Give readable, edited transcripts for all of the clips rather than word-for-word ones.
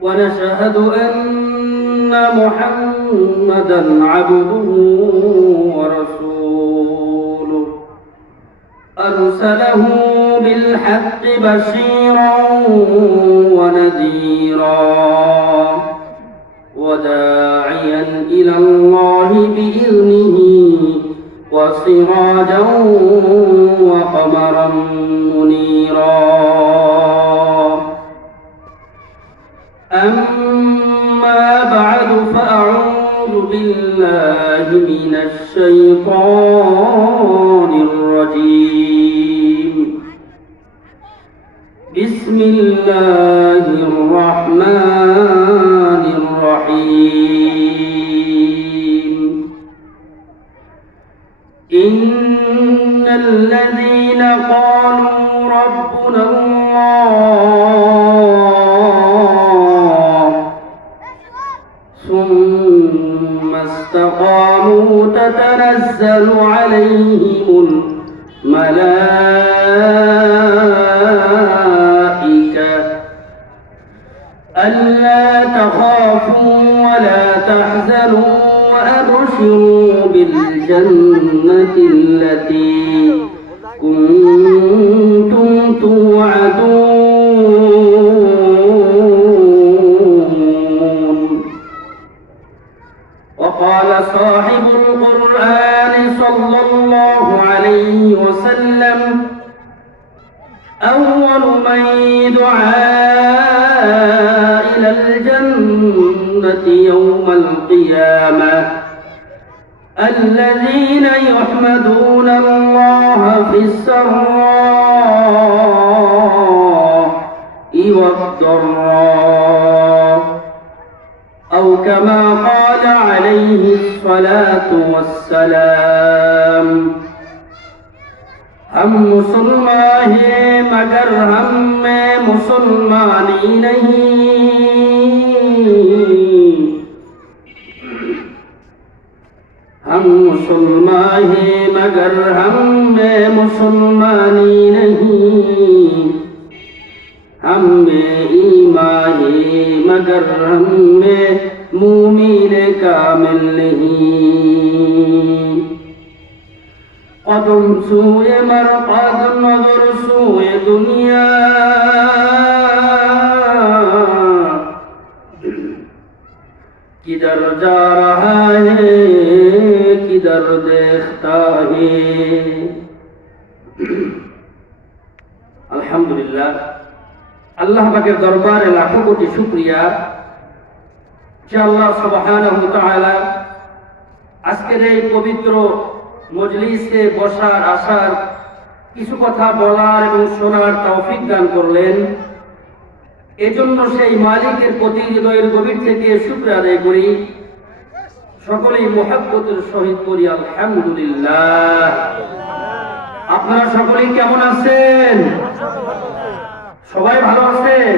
ونشهد أن محمدا عبده ورسوله أرسله بالحق بشيرا ونذيرا وداعيا إلى الله بإذنه وسراجا وقمرا منيرا. أما بعد فأعوذ بالله من الشيطان الرجيم. بسم الله الرحمن الرحيم. إن الذين قالوا ربنا الله ثم استقاموا تتنزل عليهم الملائكة ألا تخافوا ولا تحزنوا وأبشروا بالجنة التي كنتم توعدون. وقال صاحب القرآن صلى الله عليه وسلم: أول من يدعى إلى الجنة يوم القيامة الذين يحمدون الله في السراء والضراء أو كما قال عليه الصلاة والسلام. हम मुसलमान हैं मगर हम में मुसलमानी नहीं. हम मुसलमान हैं मगर हम में मुसलमानी नहीं. हम में ईमान है मगर हम में मुमीन कामिल नहीं. कदम सूए मरकद नजर सूए दुनिया किधर जा रहा है किधर देखता है. আলহামদুলিল্লাহ, আল্লাহ পাকের দরবারে লাখো কোটি শুকরিয়া যে আল্লাহ সুবহানাহু ওয়া তাআলা আজকের এই পবিত্র মজলিসে বসার আসার কিছু কথা বলার এবং শোনার তৌফিক দান করলেন। এজন্য সেই মালিকের প্রতি হৃদয়ের গভীর থেকে শুকর আদায় করি। সকলেই মুহাব্বতের সহিত করি আলহামদুলিল্লাহ। আপনারা সকলেই কেমন আছেন? সবাই ভালো আছেন?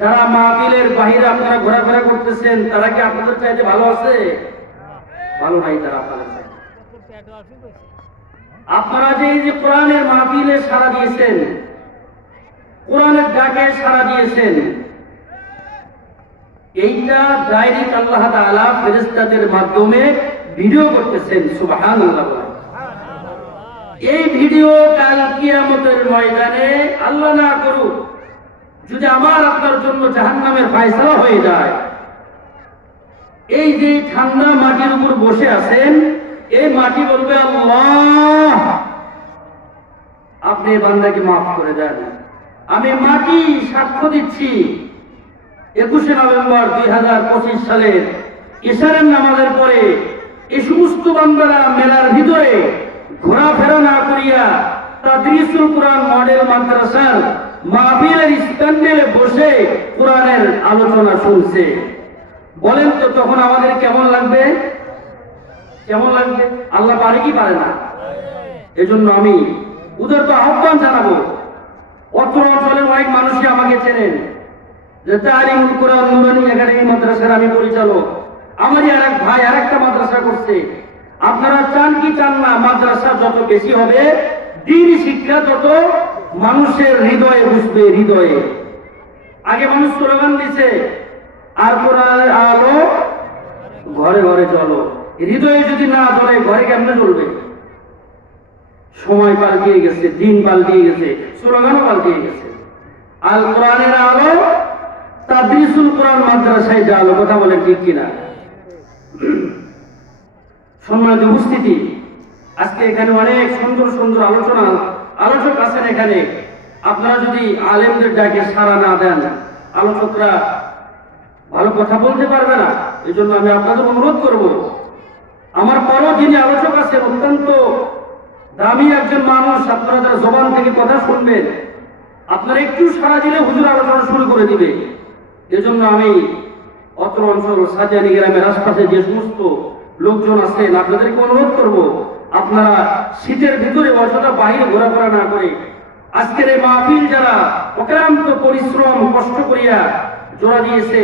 যারা মাহফিলের বাহিরে আপনারা ঘোরাফেরা করতেছেন তারা কি আপনাদের চাইতে ভালো আছে? ভালো নাই তারা আপনাদের চাইতে। আপনারা যে কোরআনের মাহফিলে সাড়া দিয়েছেন, কোরআনের ডাকে সাড়া দিয়েছেন, এইটা ডাইরেক্ট আল্লাহ তাআলা ফেরেশতাদের মাধ্যমে ভিডিও করতেছেন। সুবহানাল্লাহ। এই ভিডিও কাল কিয়ামতের ময়দানে আল্লাহ না করুক যদি আমার আপনার জন্য জাহান্নামের ফয়সালা হয়ে যায়, এই যে ঠান্ডা মাটির উপর বসে আছেন, এই মাটি বলবে আল্লাহ আপনি বান্দাকে মাফ করে দেন। আমি মাটি সাক্ষ্য দিচ্ছি 21 নভেম্বর 2025 সালের ইশারের নামাজের পরে এই সমস্ত বান্দারা মেলার ভিতরে ঘোরাফেরা না করিয়া তাদরিসুল কোরআন মডেল মাদ্রাসার মাহফিলের স্ট্যান্ডে বসে কোরআনের আলোচনা শুনছে। বলেন তো তখন আমাদের কেমন লাগবে? কেমন লাগবে? আল্লাহ পারে কি পারে না? এজন্য আমি ওদের তো আহ্বান জানাবো। অত্র অঞ্চলের অনেক মানুষই আমাকে চেনেন যে তালিমুল কোরআন নুরানী একাডেমি মাদ্রাসার আমি পরিচালক। আমারই আরেক ভাই আরেকটা মাদ্রাসা করছে। আপনারা চান কি চান না মাদ্রাসা যত বেশি হবে দ্বীনি শিক্ষা তত মানুষের হৃদয়ে বুঝবে, হৃদয়ে আগে মানুষ স্লোগান দিছে, আর কোরআনের আলো ঘরে ঘরে চলো। হৃদয়ে যদি না জ্বলে ঘরে কেমনে চলবে? সময় পাল্টিয়ে গেছে, দিন পাল্টিয়ে গেছে, স্লোগানও পাল্টিয়ে গেছে। আল কোরআনের আলো তাদরিসুল কোরআন মাদ্রাসায় যাও, কথা বলেন ঠিক কিনা? সম্মানিত উপস্থিতি, আজকে এখানে অনেক সুন্দর সুন্দর আলোচক আছেন এখানে। আপনারা যদি আলেমদের ডাকে সাড়া না দেন, আলোচকরা ভালো কথা বলতে পারবে না। এই জন্য আমি আপনাদের অনুরোধ করব, আমার পরও যিনি আলোচক আছেন অত্যন্ত দামি একজন মানুষ, আপনারা তার জবান থেকে কথা শুনবেন, আপনারা একটু সাড়া দিলে হুজুর আলোচনা শুরু করে দিবে। এজন্য আমি অত্র অঞ্চল সাজানি গ্রামের আশপাশে যে সমস্ত লোকজন আছেন আপনাদেরকে অনুরোধ করব, আপনারা শীতের ভিতরে অযথা বাইরে ঘোরাফেরা না করে আজকের এই মাহফিল যারা অক্লান্ত পরিশ্রম কষ্ট করিয়া জোড়া দিয়েছে,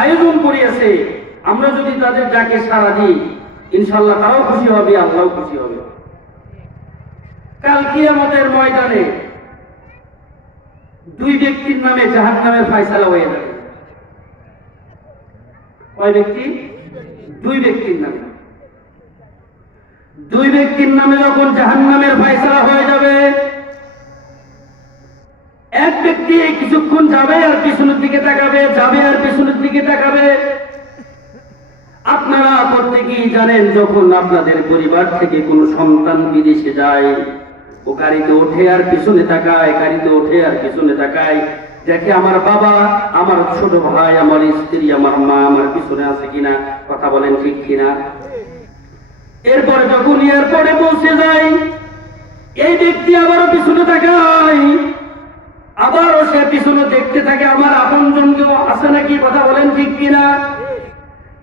আয়োজন করিয়াছে, আমরা যদি তাদের ডাকে সাড়া দিই ইনশাআল্লাহ তারাও খুশি হবে, আল্লাহও খুশি হবে। কাল কিয়ামতের ময়দানে দুই ব্যক্তির নামে জাহান্নামের ফয়সালা হয়ে যাবে। কয় ব্যক্তি? দুই ব্যক্তির নামে। দুই ব্যক্তির নামে যখন জাহান্নামের ফয়সালা হয়ে যাবে, এক ব্যক্তি কিছুক্ষণ যাবে আর পিছনের দিকে তাকাবে, যাবে আর পিছনের দিকে তাকাবে। আপনারা প্রত্যেকেই জানেন, যখন আপনাদের পরিবার থেকে কোনো সন্তান বিদেশে যায়, ও গাড়িতে ওঠে আর পিছনে তাকায়, গাড়িতে ওঠে আর পিছনে তাকায়, দেখে আমার বাবা, আমার ছোট ভাই, আমার স্ত্রী, আমার মা আমার পিছনে আছে কিনা, কথা বলেন ঠিক কিনা? এরপরে যখন এয়ারপোর্টে পৌঁছে যায়, এই ব্যক্তি আবারও পিছনে তাকায়, আবারও সে পিছনে দেখতে থাকে আমার আপনজন কেউ আছে নাকি, কথা বলেন ঠিক কিনা?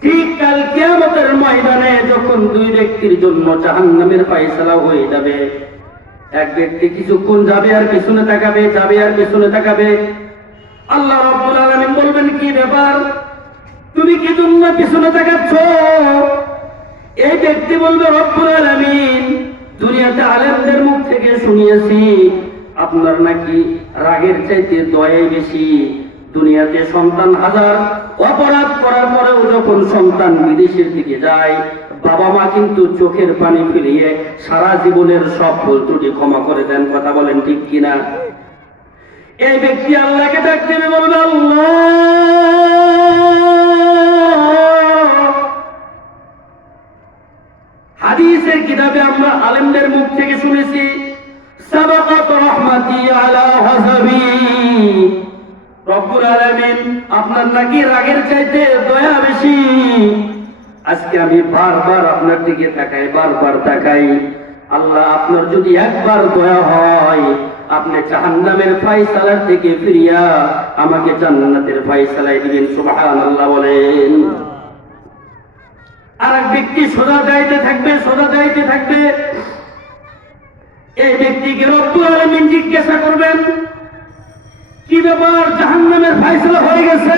ঠিক কাল কিয়ামতের ময়দানে যখন দুই ব্যক্তির জন্য জাহান্নামের ফয়সালা হয়ে যাবে, এক ব্যক্তি কিছুক্ষণ যাবে আর পিছনে তাকাবে, যাবে আর পিছনে তাকাবে। আল্লাহ রাব্বুল আলামিন বলবেন, কি ব্যাপার, তুমি কি জন্য পিছনে তাকাচ্ছ? এই ব্যক্তি বলবে, রব্বুল আলামিন, দুনিয়াতে আলেমদের মুখ থেকে শুনিয়েছি আপনার নাকি রাগের চাইতে দয়াই বেশি। দুনিয়াতে সন্তান হাজার অপরাধ করার পরেও যখন সন্তান বিদেশের দিকে যায়, বাবা মা কিন্তু চোখের পানি ফেলিয়ে সারা জীবনের সব ভুল ত্রুটি ক্ষমা করে দেন, কথা বলেন ঠিক কিনা? এই ব্যক্তি আল্লাহকে ডাক দেবে, বলবে, আল্লাহ, হাদিসের কিতাবে আমরা আলেমদের মুখ থেকে শুনেছি, সাবাকাত রাহমাতি আলা হাসাবি, রব্বুল আলামিন আপনার নাকি রাগের চাইতে দয়া বেশি। আজকে আমি বারবার আপনার দিকে তাকাই, বারবার তাকাই, আল্লাহ আপনার যদি একবার দয়া হয়, আপনি জাহান্নামের ফয়সালা থেকে ফিরিয়া আমাকে জান্নাতের ফয়সালায় দিবেন, সুবহানাল্লাহ বলেন। আর এক ব্যক্তি সোজা যাইতে থাকবে, সোজা যাইতে থাকবে। এই ব্যক্তিকে রব্বুল আলামিন জিজ্ঞাসা করবেন, কি ব্যাপার, জাহান্নামের ফয়সালা হয়ে গেছে,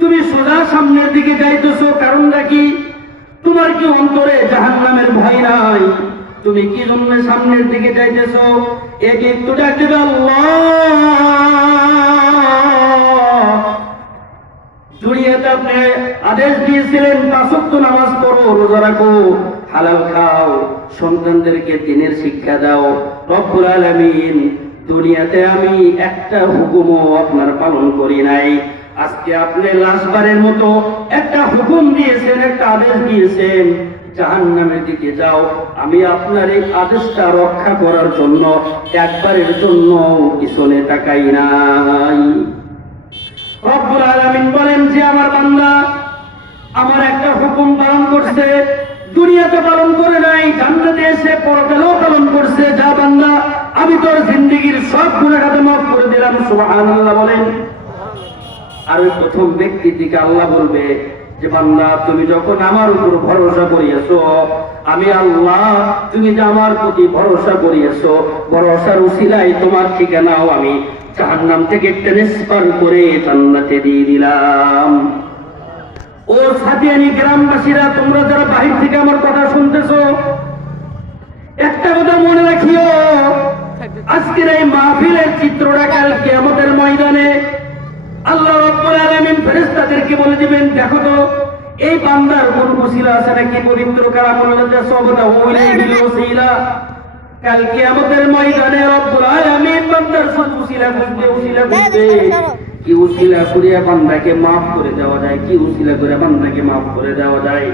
তুমি সোজা সামনের দিকে যাইতেছো, কারণটা কি? তোমার কি অন্তরে জাহান্নামের ভয় নাই? তুমি কি জন্য সামনের দিকে যাইতেছো? এই ব্যক্তিটা দেবে, আল্লাহ, দুনিয়াতে আপনি আদেশ দিয়েছিলেন 5 ওয়াক্ত নামাজ পড়ো, রোজা রাখো, হালাল খাও, সন্তানদেরকে দ্বীনের শিক্ষা দাও। রব্বুল আলামিন, দুনিয়াতে আমি একটা হুকুমও আপনার পালন করি নাই। আজকে আপনি লাশবারের মতো একটা হুকুম দিয়েছেন, একটা আদেশ দিয়েছেন, জাহান্নামের দিকে যাও। আমি আপনার এই আদেশটা রক্ষা করার জন্য একবারের জন্য পিছনে তাকাই নাই। রব্বুল আলামিন বলেন যে আমার বান্দা আমার একটা হুকুম পালন করছে, দুনিয়াতে পালন করে নাই, জান্নাতে এসে পরকালেও পালন করছে। যা বান্দা, আমি তোর জিন্দেগীর সব গুনাহ মাফ করে দিলাম, সুবহানাল্লাহ বলেন। আর ওই প্রথম ব্যক্তির দিকে আল্লাহ বলবে যে, বান্দা তুমি যখন আমার উপর ভরসা করিয়েছো, আমি আল্লাহ, তুমি যে আমার প্রতি ভরসা করিয়েছো, ভরসার উসিলায় তোমার ঠিকানাও আমি জাহান্নাম থেকে ট্রান্সফার করে জান্নাতে দিয়ে দিলাম। ও সাদিয়ানি গ্রামবাসীরা, তোমরা যারা বাহির থেকে আমার কথা শুনতেছো, একটা কথা মনে রাখিও, আজকের এই মাহফিলের চিত্রটা কাল কিয়ামতের ময়দানে তাদেরকে বলে দিবেন, দেখো তো এই বান্দার কোন ওসিলা আছে নাকি পবিত্র কালামুল্লাহ সবটা ওইলাই ওসিলা। কাল কিয়ামতের ময়দানে রব্বুল আলামিন বান্দার সব ওসিলা খুঁজবে কি ওসিলা করিয়া বান্দাকে maaf করে দেওয়া যায়, কি ওসিলা করে বান্দাকে maaf করে দেওয়া যায়।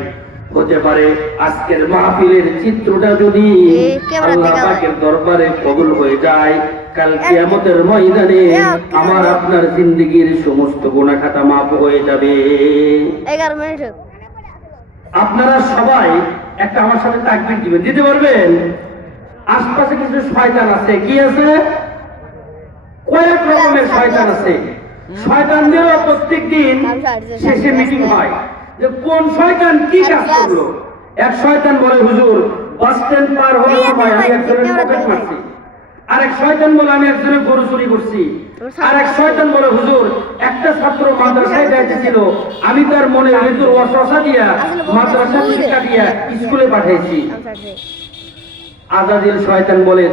হতে পারে আজকের মাহফিলের চিত্রটা যদি আল্লাহ পাকের দরবারে কবুল হয়ে যায়, কাল কিয়ামতের ময়দানে আমার আপনার জিন্দেগীর সমস্ত গুনাহ খাতা maaf হয়ে যাবে। 11 মিনিট। আপনারা সবাই একটা আমার সাথে তাকবীর দিবেন, দিতে পারবেন? আশপাশে কিছু শয়তান আছে, কি আছে? কয়েক রকমের শয়তান আছে। শয়তানদেরও প্রত্যেকদিন শেষে মিটিং হয় যে কোন শয়তান কি কাজ করলো। এক শয়তান বলে, হুজুর বাস স্ট্যান্ড পার হওয়ার সময় আমি একজনের পকেট মারছি। আরেক শয়তান বলে, আমি একজনের গরু চুরি করছি। আরেক শয়তান বলে, হুজুর একটা ছাত্র মাদ্রাসায় যাইতেছিল, আমি তার মনে মৃত্যুর ওয়াসওয়াসা দিয়া মাদ্রাসা শিক্ষা দিয়া স্কুলে পাঠাইছি। আজাদিল শয়তান বলে,